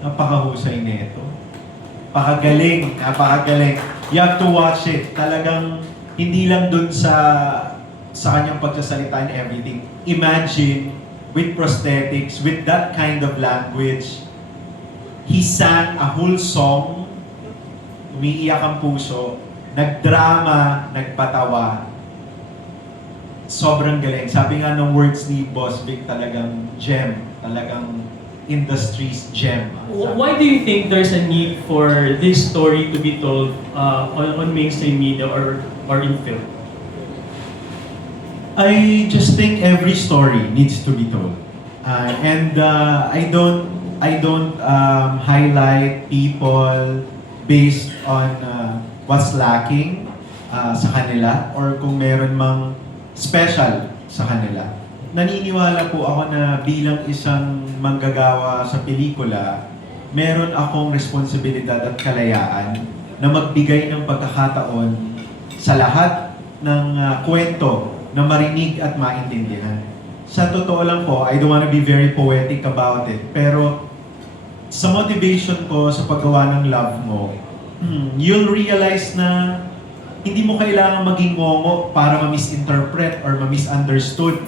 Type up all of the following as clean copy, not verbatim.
Napakahusay nito. Pakagaling, napakagaling. You have to watch it. Talagang hindi lang dun sa kanyang pagsasalita and everything. Imagine, with prosthetics, with that kind of language, he sang a whole song, umiiyak ang puso, nagdrama, nagpatawa. Sobrang galing. Sabi nga ng words ni Boss Vic, talagang gem. Talagang industry's gem. Why do you think there's a need for this story to be told on mainstream media or in film? I just think every story needs to be told. I don't highlight people based on what's lacking sa kanila or kung meron mang special sa kanila. Naniniwala po ako na bilang isang manggagawa sa pelikula, meron akong responsibilidad at kalayaan na magbigay ng pagkakataon sa lahat ng kwento na marinig at maintindihan. Sa totoo lang po, I don't want to be very poetic about it, pero sa motivation ko sa paggawa ng Love Mo, you'll realize na hindi mo kailangan maging ngongo para ma-misinterpret or ma-misunderstood.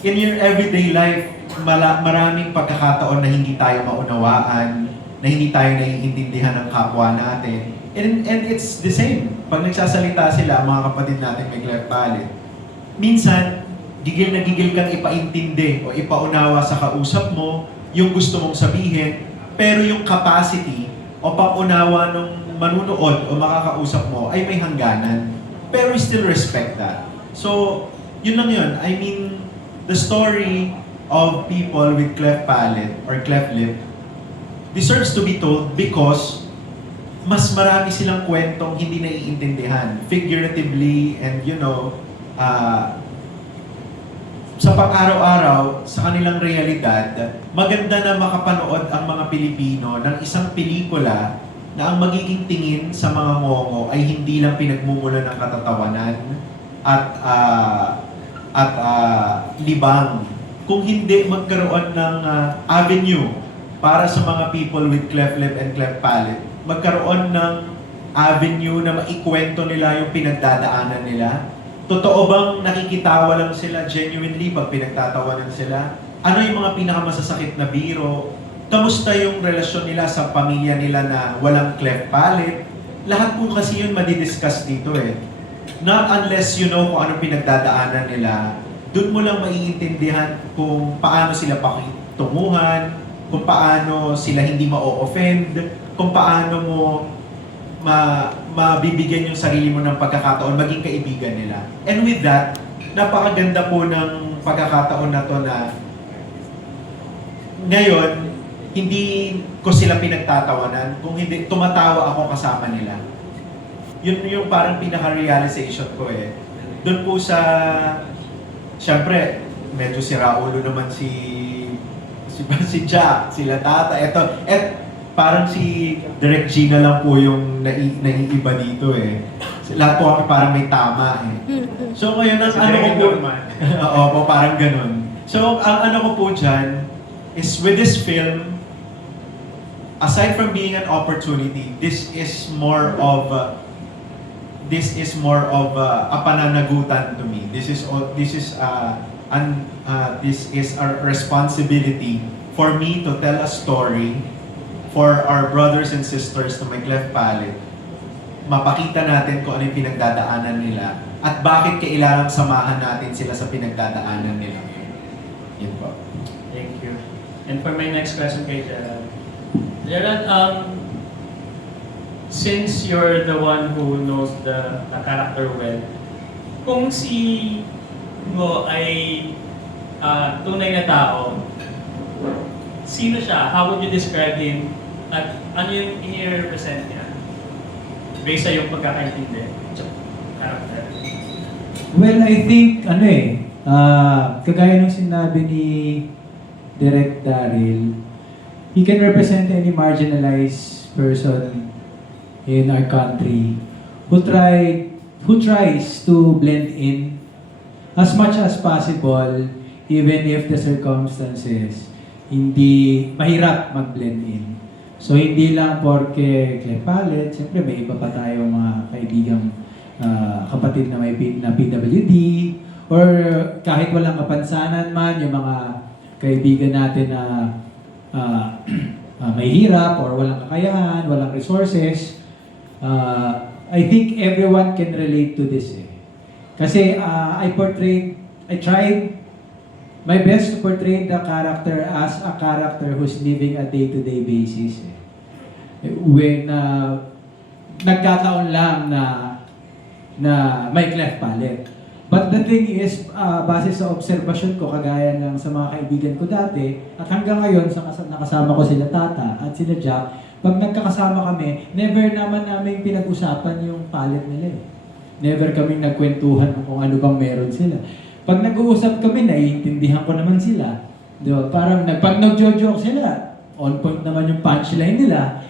In your everyday life, maraming pagkakataon na hindi tayo maunawaan, na hindi tayo naiintindihan ng kapwa natin. And it's the same. Pag nagsasalita sila, mga kapatid natin may cleft palate, minsan, gigil na gigil kang ipaintindi o ipaunawa sa kausap mo yung gusto mong sabihin, pero yung capacity o pang-unawa ng manunood o makakausap mo ay may hangganan. Pero we still respect that. So, yun lang yun. I mean, the story of people with cleft palate or cleft lip deserves to be told because mas marami silang kwentong hindi naiintindihan. Figuratively and sa pang-araw-araw, sa kanilang realidad, maganda na makapanood ang mga Pilipino ng isang pelikula na ang magiging tingin sa mga ngongo ay hindi lang pinagmumulan ng katatawanan at libang. Kung hindi magkaroon ng avenue para sa mga people with cleft lip and cleft palate, magkaroon ng avenue na maikwento nila yung pinagdadaanan nila. Totoo bang nakikitawa lang sila genuinely pag pinagtatawanan sila? Ano yung mga pinakamasasakit na biro? Kamusta yung relasyon nila sa pamilya nila na walang cleft palate? Lahat po kasi yun madidiscuss dito eh. Not unless you know kung ano pinagdadaanan nila, dun mo lang maiintindihan kung paano sila pakitunguhan, kung paano sila hindi ma-offend, kung paano mo mabibigyan yung sarili mo ng pagkakataon, maging kaibigan nila. And with that, napakaganda po ng pagkakataon na to na ngayon, hindi ko sila pinagtatawanan, kung hindi, tumatawa ako kasama nila. Yun yung parang pinaka-realization ko eh. Doon po sa, syempre, medyo si Raulo naman si Jack, sila Tata, parang si Direk Gina lang po yung naiiba dito eh. Lahat po kami parang may tama eh. So ngayon, ang ano ko po, oo, parang ganun. So ang ano ko po dyan, is with this film, aside from being an opportunity, this is more of a pananagutan to me. This is a responsibility for me to tell a story for our brothers and sisters na may cleft palate. Mapakita natin kung ano yung pinagdadaanan nila at bakit kailangan samahan natin sila sa pinagdadaanan nila. Yun po. Thank you. And for my next question kay Gerald. Gerald, since you're the one who knows the character well, kung si Go ay tunay na tao, sino siya? How would you describe him? At ano yung i-represent niya? Based sa yung pagkakaintindi sa character. Well, I think, kagaya ng sinabi ni Direk Daryl, he can represent any marginalized person in our country who tries to blend in as much as possible, even if the circumstances hindi mahirap mag-blend in. So hindi lang porke Clef Palette, siyempre may iba pa tayong mga kaibigang kapatid na may na PWD, or kahit walang kapansanan man, yung mga kaibigan natin na may hirap or walang kakayahan, walang resources. I think everyone can relate to this. Kasi I tried my best to portray the character as a character who's living a day-to-day basis. When nagkataon lang na may Clef Palette. But the thing is, base sa obserbasyon ko, kagaya ng sa mga kaibigan ko dati, at hanggang ngayon, nakasama ko sila Tata at sila Jack, pag nagkakasama kami, never naman namin pinag-usapan yung palette nila. Never kaming nagkwentuhan kung ano bang meron sila. Pag nag-uusap kami, naiintindihan ko naman sila. Diba? Parang pag nag-joke sila, on point naman yung punchline nila.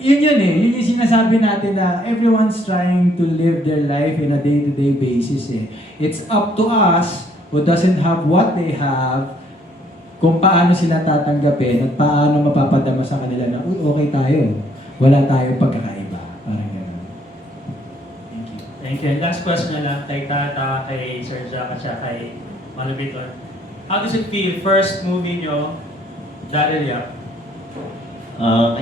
Yun yung sinasabi natin na everyone's trying to live their life in a day-to-day basis. It's up to us who doesn't have what they have kung paano sila tatanggapin at paano mapapadama sa kanila na, okay tayo, wala tayong pagkakaiba. Parang gano'n. Thank you. Thank you. Last question na lang kay Tata, kay Sir Jack, at siya kay Mano Victor. How does it feel? First movie nyo, Daryl Yap.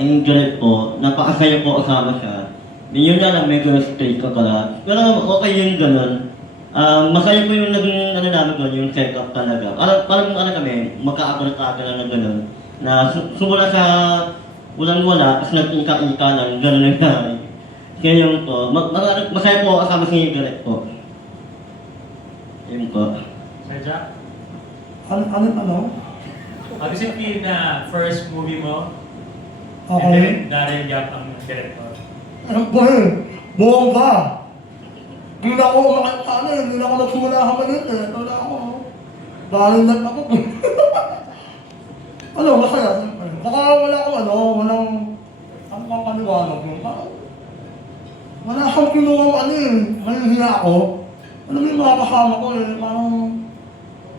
I-enjoy po, napakasaya po kasama siya. Yun nga lang, medyo straight ka pala. Pero okay yung ganun. Masaya po yung naging namin doon, yung setup talaga. Parang kami, magkaagal-agal na ganun. Na sumula sa walang-wala, tapos nag-ika-ika lang, ganun lang namin. Kaya yun po, masaya po kasama si Gareth po. Yun po. Sir Jack? Ano? How does it feel na first movie mo? Okay. And then Daryl Yap ang director. Ano ba bongga! Hindi na ako hindi na ako nagsimula ka malit Wala ako. Balinag ako. Masaya. Baka wala akong walang ang paniwalag mo. Wala akong kinuha mahihiya ako. Alam mo yung mga kasama ko parang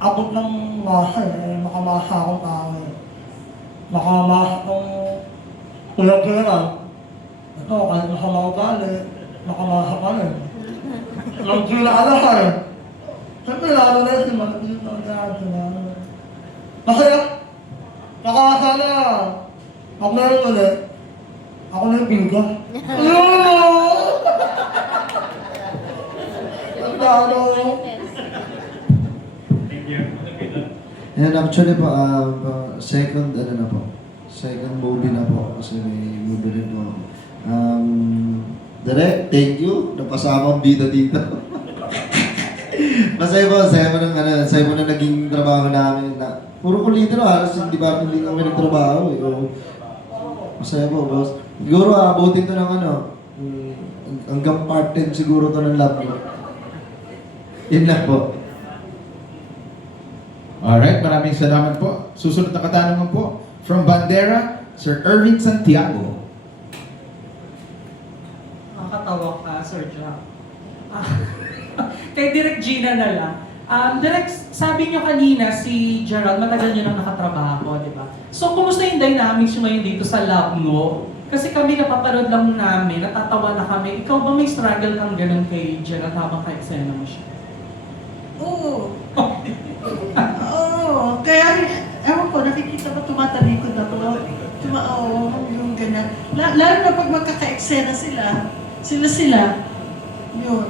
abot ng masa makamasa akong tao Makamasa akong kulang-kulang. Ito, kahit masama ko galit, makamasa ka rin. Nagkilala ka rin. Siyempre, lalo na yun, malapit na masaya. Nakakasana. Pag meron ulit, ako na yung bilga. Thank you. Mano Victor? And actually po, second movie na po kasi may movie rin po. Direct, thank you. Napasama ang bida dito. Masaya mo na naging trabaho namin na puro kulito na, halos hindi kami nagtrabaho. Masaya po, boss. Siguro abutin to ng hanggang part 10 siguro to ng love mo. Yun lang po. Alright, maraming salamat po. Susunod na katanungan po from Bandera, Sir Erwin Santiago. Nakakatawa ka, Sir Jack. Kay Direk Gina na lang. Direk, sabi niyo kanina si Gerald, matagal niyo nang nakatrabaho, di ba? So, kumusta yung dynamics niyo ngayon dito sa lab mo? Kasi kami napapanood lang namin, natatawa na kami. Ikaw ba may struggle kang ganun kay Gerald habang ka-eksena mo siya? Oo. Oo. Kaya, ewan ko, nakikita ko tumatalikod ako. Yung ganyan. Lalo na pag magkaka-eksena sila. Yun.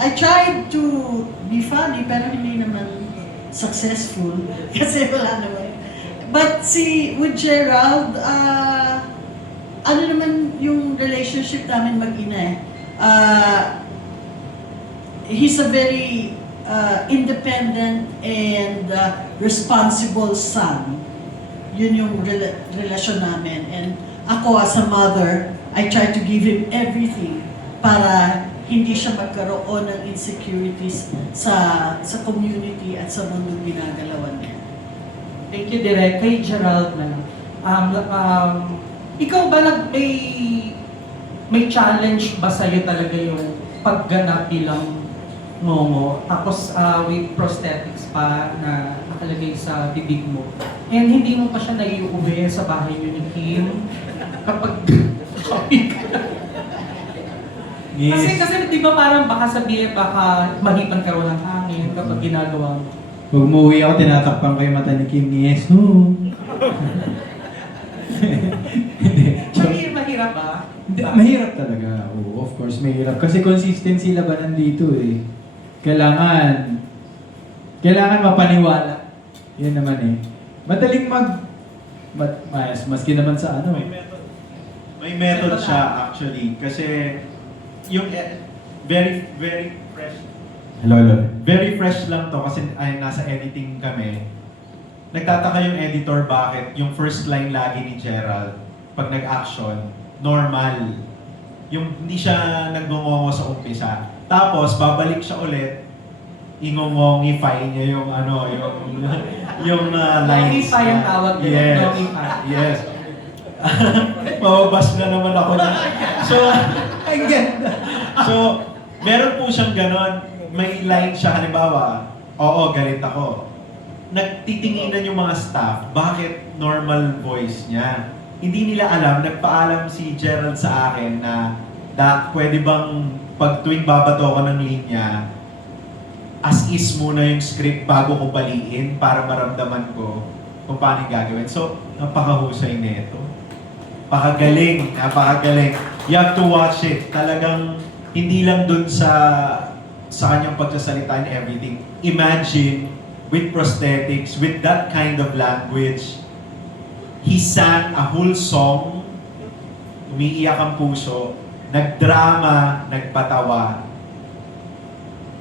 I tried to be funny, pero hindi naman successful. Kasi wala naman. But with Gerald, ano naman yung relationship namin mag-ina he's a very independent and responsible son. Yun yung relasyon namin. And ako as a mother, I try to give him everything para hindi siya magkaroon ng insecurities sa community at sa mundong ginagalawan niya. Thank you, Direk. Kay Gerald na lang. Ikaw ba may challenge ba sa'yo talaga yung pagganap bilang Momo, tapos with prosthetics pa na nakalagay sa bibig mo, and hindi mo pa siya naiuwi sa bahay niyo ni Kim? kapag kasi di ba parang baka sabihin, baka mahipan ka raw ng hangin kapag ginagawa mo. Pag umuwi ako, tinatakpan ko yung mata ni Kim ni Yes. Mahirap ba? Hindi, mahirap talaga. Oo, of course, mahirap. Kasi consistency labanan dito eh. Kailangan mapaniwala. Yan naman eh. Madaling maski naman sa ano. May method siya actually kasi yung very fresh. Hello. Very fresh lang to kasi ay nasa editing kami. Nagtataka yung editor bakit yung first line lagi ni Gerald pag nag-action normal. Yung hindi siya nagngongongo sa umpisa. Tapos babalik siya ulit ingongongify niya yung yung lines. Ngongify ang tawag nila. Yes. Ngongify. Yes. Mababas na naman ako na. So, Ang ganda. so, meron po siyang ganon. May line siya, halimbawa, oo, galit ako. Nagtitinginan yung mga staff, bakit normal voice niya? Hindi nila alam, nagpaalam si Gerald sa akin na pwede bang pag tuwing babato ko ng linya, as is muna yung script bago ko baliin para maramdaman ko kung paano yung gagawin. So, napakahusay nito. Napakagaling. You have to watch it. Talagang hindi lang dun sa kanyang pagsasalita and everything. Imagine, with prosthetics, with that kind of language, he sang a whole song, umiiyak ang puso, nagdrama, nagpatawa.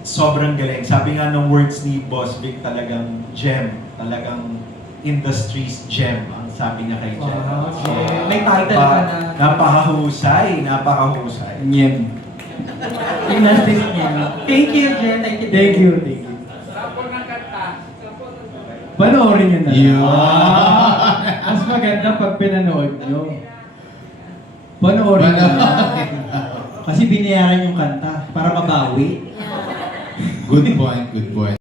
Sobrang galing. Sabi nga ng words ni Boss Vic, talagang gem. Talagang industry's gem ang sabi niya kay Jen. Wow, Jen. May title ka na. Napakahusay. Nyem. Yung natin niya. Thank you, Jen. Thank you. Thank you. Panoorin nyo na. Yun. Mas maganda pag pinanood nyo. Panoorin nyo na. Kasi binayaran yung kanta para mabawi. Good point, good point.